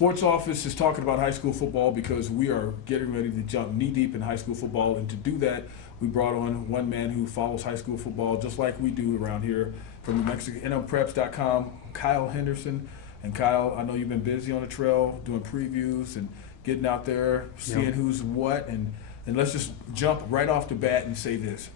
Sports Office is talking about high school football because we are getting ready to jump knee-deep in high school football. And to do that, we brought on one man who follows high school football just like we do around here from New Mexico, NMPreps.com, Kyle Henderson. And Kyle, I know you've been busy on the trail doing previews and getting out there, seeing who's what. And let's just jump right off the bat and say this.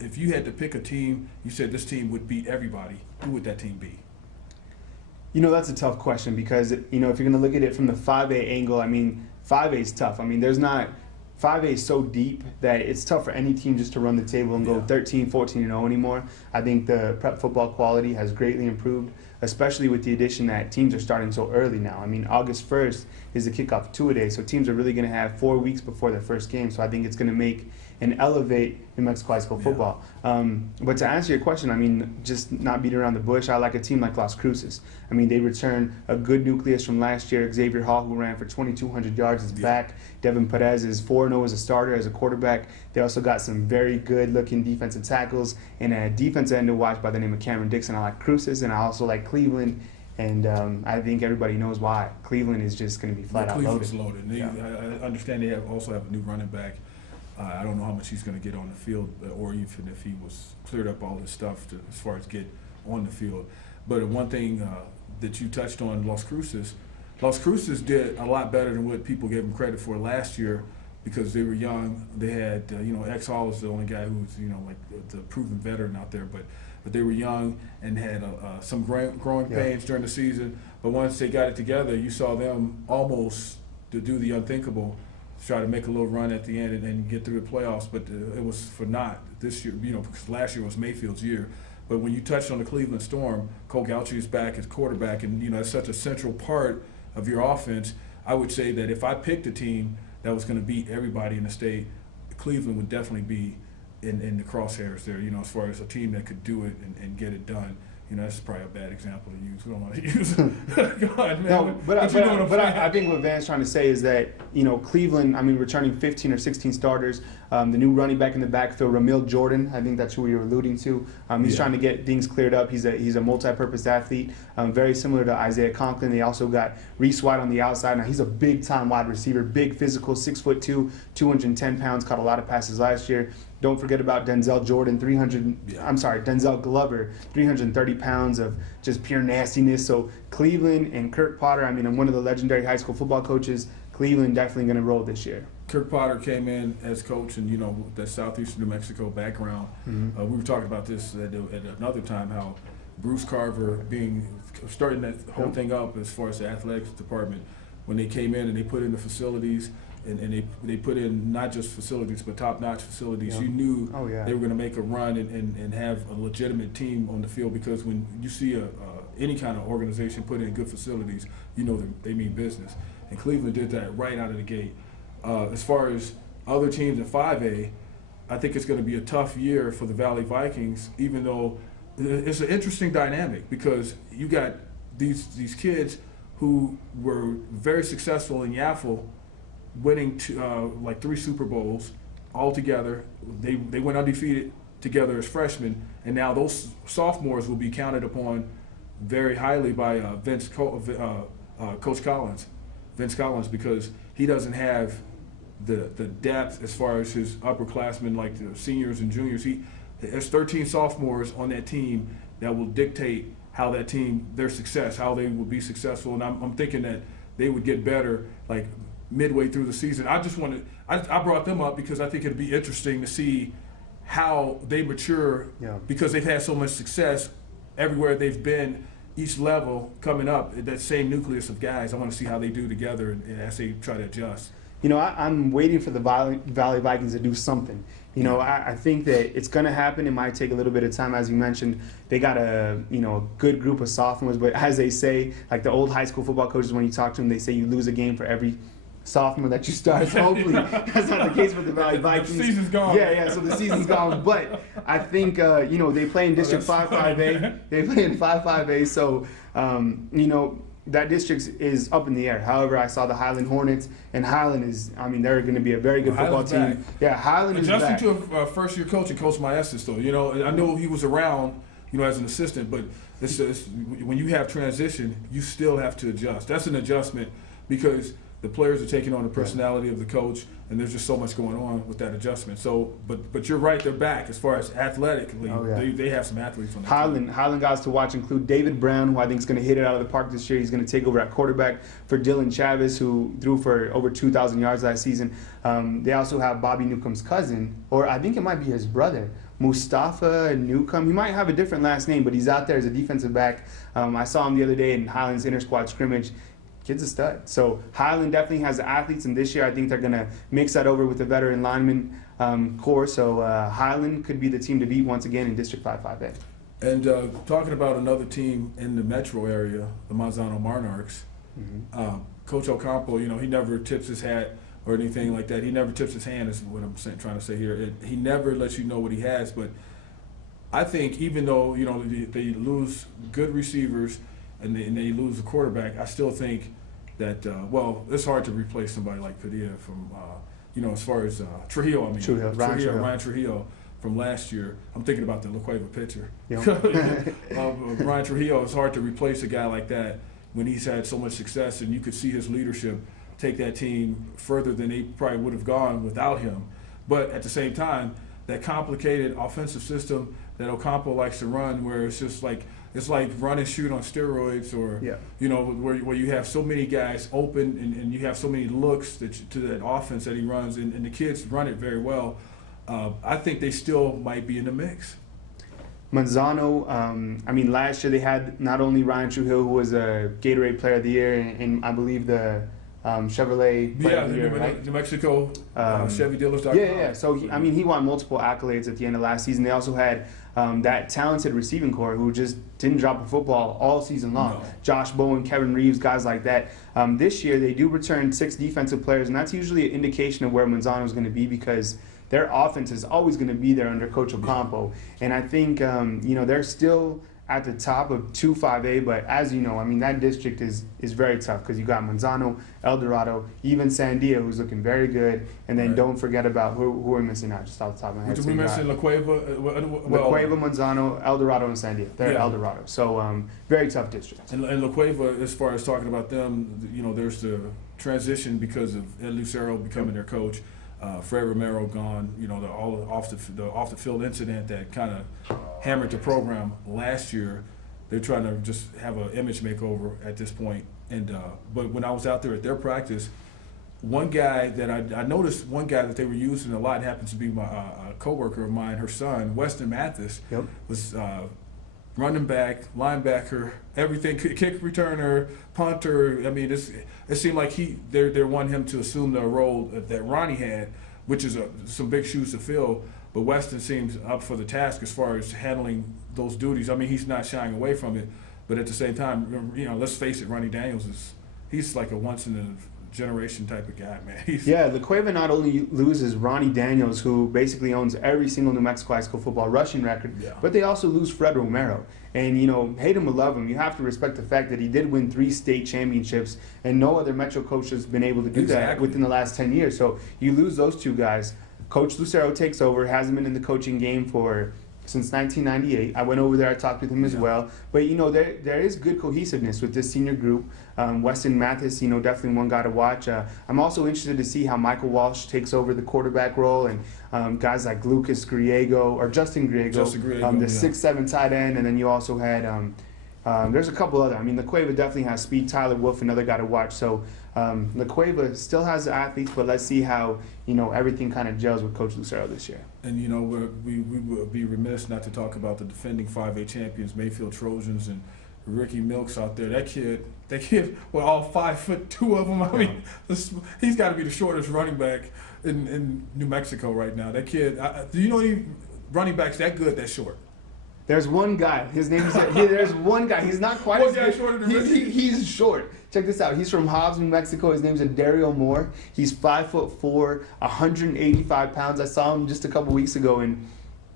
If you had to pick a team, you said this team would beat everybody, who would that team be? You know, that's a tough question because, you know, if you're going to look at it from the 5A angle, I mean, 5A is tough. I mean, 5A is so deep that it's tough for any team just to run the table and go 13, 14, and 0 anymore. I think the prep football quality has greatly improved, especially with the addition that teams are starting so early now. I mean, August 1st is the kickoff of two-a-day, so teams are really going to have 4 weeks before their first game. So I think it's going to make and elevate New Mexico high school football. But to answer your question, I mean, just not beat around the bush, I like a team like Las Cruces. I mean, they return a good nucleus from last year. Xavier Hall, who ran for 2,200 yards, is back. Devin Perez is 4-0 as a starter, as a quarterback. They also got some very good-looking defensive tackles and a defensive end to watch by the name of Cameron Dixon. I like Cruces, and I also like Cleveland. And I think everybody knows why. Cleveland is just going to be flat out loaded. Cleveland's loaded. I understand they also have a new running back. I don't know how much he's going to get on the field, or even if he was cleared up all his stuff as far as get on the field. But one thing that you touched on, Las Cruces did a lot better than what people gave them credit for last year because they were young. They had, X Hall is the only guy who's, like the proven veteran out there, but they were young and had some growing pains during the season. But once they got it together, you saw them almost to do the unthinkable, try to make a little run at the end and get through the playoffs, but it was for naught this year, because last year was Mayfield's year. But when you touched on the Cleveland Storm, Cole Gauchi is back as quarterback, and it's such a central part of your offense. I would say that if I picked a team that was going to beat everybody in the state, Cleveland would definitely be in the crosshairs there, as far as a team that could do it and get it done. That's probably a bad example to use. We don't want to use it. Go ahead, man. No, but I think what Van's trying to say is that, Cleveland, I mean, returning 15 or 16 starters, the new running back in the backfield, Ramil Jordan, I think that's who you're alluding to. He's trying to get things cleared up. He's a multi-purpose athlete, very similar to Isaiah Conklin. They also got Reese White on the outside. Now, he's a big-time wide receiver, big physical, 6'2", 210 pounds, caught a lot of passes last year. Don't forget about Denzel Glover, 330 pounds of just pure nastiness. So Cleveland and Kirk Potter, I mean, I'm one of the legendary high school football coaches. Cleveland definitely going to roll this year. Kirk Potter came in as coach, and that southeastern New Mexico background. We were talking about this at another time, how Bruce Carver starting that whole thing up as far as the athletics department, when they came in and they put in the facilities. And they put in not just facilities, but top-notch facilities. You knew they were going to make a run and have a legitimate team on the field, because when you see any kind of organization put in good facilities, they mean business. And Cleveland did that right out of the gate. As far as other teams in 5A, I think it's going to be a tough year for the Valley Vikings, even though it's an interesting dynamic, because you got these kids who were very successful in Yaffle, winning like 3 Super Bowls all together. They went undefeated together as freshmen, and now those sophomores will be counted upon very highly by Coach Collins, Vince Collins, because he doesn't have the depth as far as his upperclassmen like the seniors and juniors. There's 13 sophomores on that team that will dictate how that team, their success, how they will be successful, and I'm thinking that they would get better like midway through the season. I brought them up because I think it'd be interesting to see how they mature, because they've had so much success everywhere they've been, each level coming up, that same nucleus of guys. I want to see how they do together and as they try to adjust. I'm waiting for the Valley Vikings to do something. I think that it's going to happen. It might take a little bit of time. As you mentioned, they got a good group of sophomores, but as they say, like the old high school football coaches, when you talk to them, they say you lose a game for every sophomore that you start. So hopefully that's not the case with the Valley Vikings. The season's gone. Yeah, so the season's gone. But I think, they play in District 5-5A. They play in 5-5A, so, that district is up in the air. However, I saw the Highland Hornets, and Highland is, they're going to be a very good football team. Back. Yeah, Highland is back. Adjusting to a first-year coach and Coach Maestas, though, I know he was around, as an assistant, but it's when you have transition, you still have to adjust. That's an adjustment because the players are taking on the personality of the coach, and there's just so much going on with that adjustment. So, but you're right, they're back as far as athletically. They have some athletes on that team. Highland guys to watch include David Brown, who I think is going to hit it out of the park this year. He's going to take over at quarterback for Dylan Chavez, who threw for over 2,000 yards last season. They also have Bobby Newcomb's cousin, or I think it might be his brother, Mustafa Newcomb. He might have a different last name, but he's out there as a defensive back. I saw him the other day in Highland's inter-squad scrimmage. Kid's a stud. So Highland definitely has the athletes, and this year I think they're going to mix that over with the veteran lineman core. So Highland could be the team to beat once again in District 5-5A. And talking about another team in the metro area, the Manzano Monarchs, Coach Ocampo, he never tips his hat or anything like that. He never tips his hand, is what I'm trying to say here. He never lets you know what he has. But I think even though, they lose good receivers and they lose a quarterback, I still think that, it's hard to replace somebody like Padilla from, as far as Trujillo, Ryan Trujillo from last year. I'm thinking about the La Cueva pitcher. Ryan Trujillo, it's hard to replace a guy like that when he's had so much success, and you could see his leadership take that team further than they probably would have gone without him. But at the same time, that complicated offensive system that Ocampo likes to run, where it's just like, it's like run and shoot on steroids, or where you have so many guys open and you have so many looks to that offense that he runs, and the kids run it very well. I think they still might be in the mix. Manzano, last year they had not only Ryan Trujillo, who was a Gatorade Player of the Year, and I believe the Chevrolet Player of the Year, right? New Mexico, ChevyDealers.com. Yeah. So, he won multiple accolades at the end of last season. They also had that talented receiving core who just didn't drop a football all season long. No. Josh Bowen, Kevin Reeves, guys like that. This year they do return 6 defensive players, and that's usually an indication of where Manzano is going to be, because their offense is always going to be there under Coach Ocampo. And I think, they're still at the top of 2-5A, but as you know, that district is very tough, because you got Manzano, El Dorado, even Sandia, who's looking very good, and then don't forget about who we're missing out just off the top of my head. Did we mention La Cueva? La Cueva, Manzano, El Dorado, and Sandia. They're El Dorado. So very tough districts. And La Cueva, as far as talking about them, there's the transition because of Ed Lucero becoming their coach. Fred Romero gone, the off the field incident that kind of hammered the program last year. They're trying to just have an image makeover at this point. And but when I was out there at their practice, one guy that I noticed, one guy that they were using a lot, happens to be my coworker of mine, her son, Weston Mathis, was running back, linebacker, everything, kick returner, punter. It seemed like they wanted him to assume the role that Ronnie had, which is some big shoes to fill. But Weston seems up for the task as far as handling those duties. He's not shying away from it, but at the same time, let's face it, Ronnie Daniels he's like a once in a generation type of guy, man. La Cueva not only loses Ronnie Daniels, who basically owns every single New Mexico high school football rushing record, but they also lose Fred Romero. And, hate him or love him, you have to respect the fact that he did win 3 state championships, and no other Metro coach has been able to do that within the last 10 years. So you lose those 2 guys. Coach Lucero takes over, hasn't been in the coaching game since 1998. I went over there, I talked with him as well. But, there is good cohesiveness with this senior group. Weston Mathis, definitely one guy to watch. I'm also interested to see how Michael Walsh takes over the quarterback role, and guys like Justin Griego, the 6'7" tight end, and then you also had there's a couple other. La Cueva definitely has speed. Tyler Wolf, another guy to watch. So La Cueva still has the athletes, but let's see how everything kind of gels with Coach Lucero this year. And we would be remiss not to talk about the defending 5A champions, Mayfield Trojans, and Ricky Milks out there. That kid, well, all 5'2" of them. He's got to be the shortest running back in New Mexico right now. That kid, do you know any running backs that good that short? There's one guy. His name is. There's one guy. He's not quite as good. Shorter than Ricky? He's short. Check this out. He's from Hobbs, New Mexico. His name's Dario Moore. He's 5'4", 185 pounds. I saw him just a couple weeks ago, and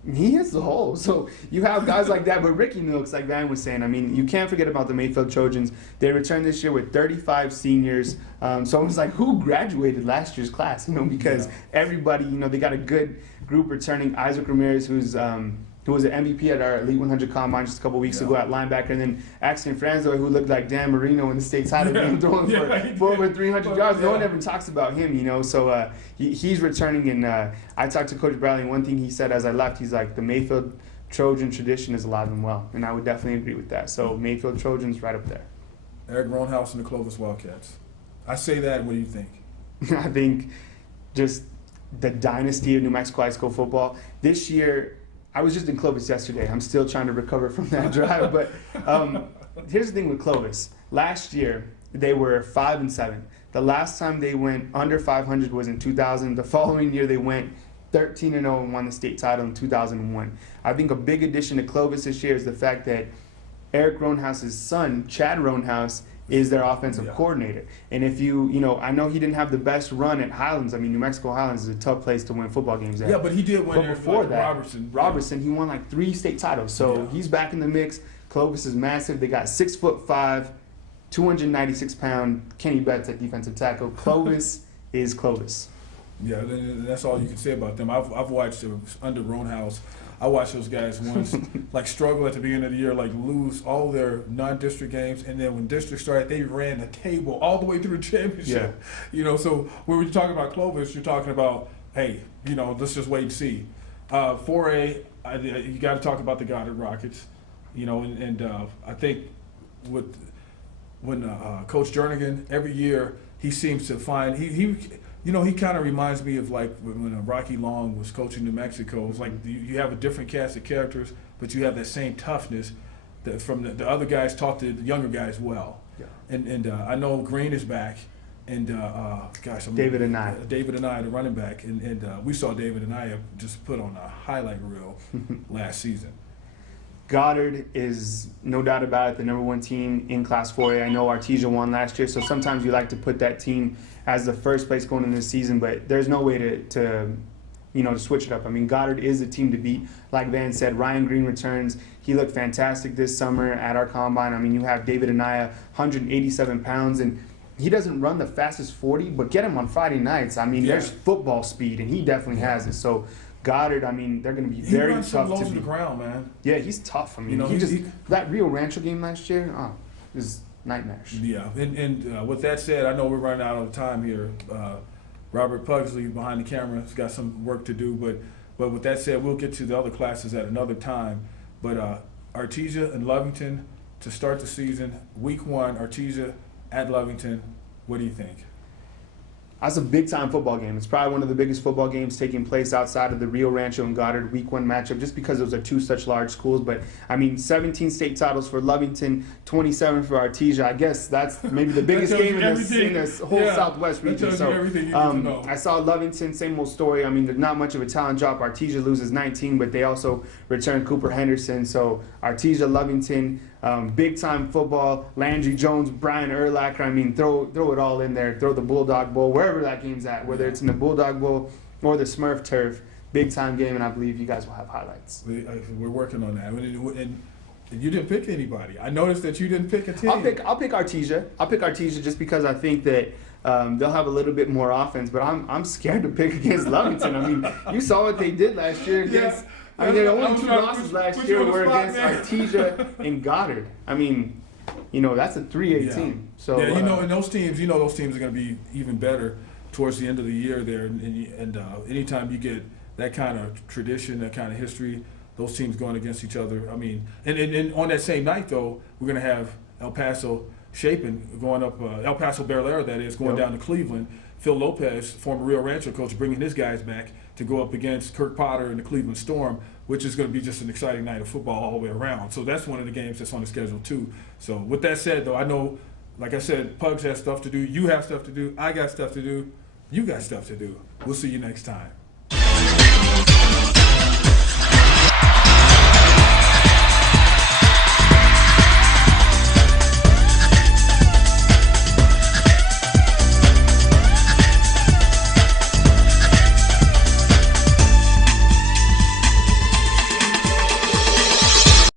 he hits the hole. So you have guys like that, but Ricky Milks, like Van was saying, you can't forget about the Mayfield Trojans. They returned this year with 35 seniors. So it was like, who graduated last year's class? Because everybody, they got a good group returning. Isaac Ramirez, who's who was the MVP at our Elite 100 Combine just a couple weeks ago at linebacker, and then Axton Franzo, who looked like Dan Marino in the state title game, throwing for over 300 yards. No one ever talks about him, you know. So he's returning, and I talked to Coach Bradley, and one thing he said as I left, he's like, the Mayfield Trojan tradition is alive and well, and I would definitely agree with that. So Mayfield Trojans right up there. Eric Roanhouse and the Clovis Wildcats. I say that. What do you think? I think just the dynasty of New Mexico high school football this year. I was just in Clovis yesterday. I'm still trying to recover from that drive. But here's the thing with Clovis. Last year, they were 5-7. The last time they went under 500 was in 2000. The following year, they went 13-0 and won the state title in 2001. I think a big addition to Clovis this year is the fact that Eric Roanhouse's son, Chad Roanhouse, is their offensive coordinator. And if you know, I know he didn't have the best run at Highlands. I mean, New Mexico Highlands is a tough place to win football games at. Yeah, but he did win. But before that, Robertson, he won like 3 state titles. So he's back in the mix. Clovis is massive. They got 6'5", 296-pound Kenny Betts at defensive tackle. Clovis is Clovis. Yeah, that's all you can say about them. I've watched under Roanhouse. I watched those guys once like struggle at the beginning of the year, like lose all their non-district games, and then when district started, they ran the table all the way through the championship. Yeah. You know, so when we're talking about Clovis, you're talking about, hey, you know, let's just wait and see. 4A, you got to talk about the Goddard Rockets. You know, and I think when Coach Jernigan, every year he seems to find you know, he kind of reminds me of like when Rocky Long was coaching New Mexico. It's like you have a different cast of characters, but you have that same toughness that from the other guys taught the younger guys well. Yeah. And I know Green is back, and David Anaya, the running back, and we saw David Anaya just put on a highlight reel last season. Goddard is, no doubt about it, the #1 team in Class 4A. I know Artesia won last year, so sometimes you like to put that team as the first place going into the season, but there's no way to switch it up. I mean, Goddard is a team to beat. Like Van said, Ryan Green returns. He looked fantastic this summer at our combine. I mean, you have David Anaya, 187 pounds, and he doesn't run the fastest 40, but get him on Friday nights. I mean, there's football speed, and he definitely has it. So Goddard, I mean, they're going to be very tough to beat. To the ground, man. Yeah, he's tough. I mean, that Rio Rancho game last year, is nightmarish. Yeah, and with that said, I know we're running out of time here. Robert Pugsley behind the camera has got some work to do, but with that said, we'll get to the other classes at another time. But Artesia and Lovington to start the season, week 1, Artesia at Lovington. What do you think? That's a big-time football game. It's probably one of the biggest football games taking place outside of the Rio Rancho and Goddard Week 1 matchup, just because those are 2 such large schools. But, I mean, 17 state titles for Lovington, 27 for Artesia. I guess that's maybe the biggest game in the whole Southwest region. So I saw Lovington, same old story. I mean, there's not much of a talent drop. Artesia loses 19, but they also return Cooper Henderson. So Artesia, Lovington, big-time football. Landry Jones, Brian Urlacher. I mean, throw it all in there. Throw the Bulldog Bowl, wherever that game's at, whether it's in the Bulldog Bowl or the Smurf Turf. Big-time game, and I believe you guys will have highlights. We're working on that. And you didn't pick anybody. I noticed that you didn't pick a team. I'll pick Artesia. I'll pick Artesia just because I think that they'll have a little bit more offense, but I'm scared to pick against Lovington. I mean, you saw what they did last year against I mean, their only 2 losses last year were against Artesia and Goddard. I mean, that's a 3A team. So and those teams, those teams are going to be even better towards the end of the year there. And anytime you get that kind of tradition, that kind of history, those teams going against each other. I mean, and on that same night though, we're going to have El Paso Chapin going up, El Paso Bel Air, that is, going down to Cleveland. Phil Lopez, former Rio Rancho coach, bringing his guys back to go up against Kirk Potter and the Cleveland Storm, which is going to be just an exciting night of football all the way around. So that's one of the games that's on the schedule too. So with that said, though, I know, like I said, Pugs has stuff to do. You have stuff to do. I got stuff to do. You got stuff to do. We'll see you next time.